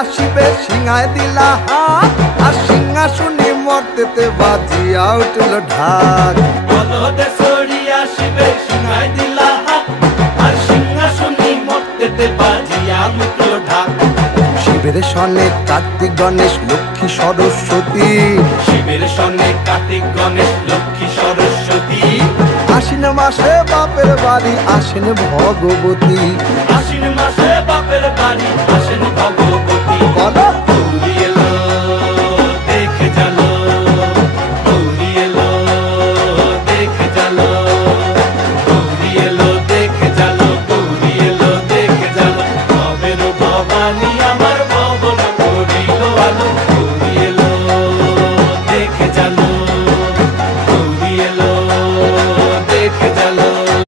আসিবে সিংহায় দিলা হাত, আর সিংহাসনে মর্তেতে বাজিয়া উঠল ঢাক। বলদে সরি আসিবে সিংহায় দিলা হাত, আর সিংহাসনে মর্তেতে বাজিয়া উঠল ঢাক। শিবের সনে কার্তিক গণেশ লক্ষ্মী সরস্বতী, শিবের সনে কার্তিক গণেশ লক্ষ্মী সরস্বতী। আশ্বিন মাসে বাপের বাড়ি আসেন ভগবতী, আশ্বিন মাসে বাপের বাড়ি আসেন ভগবতী।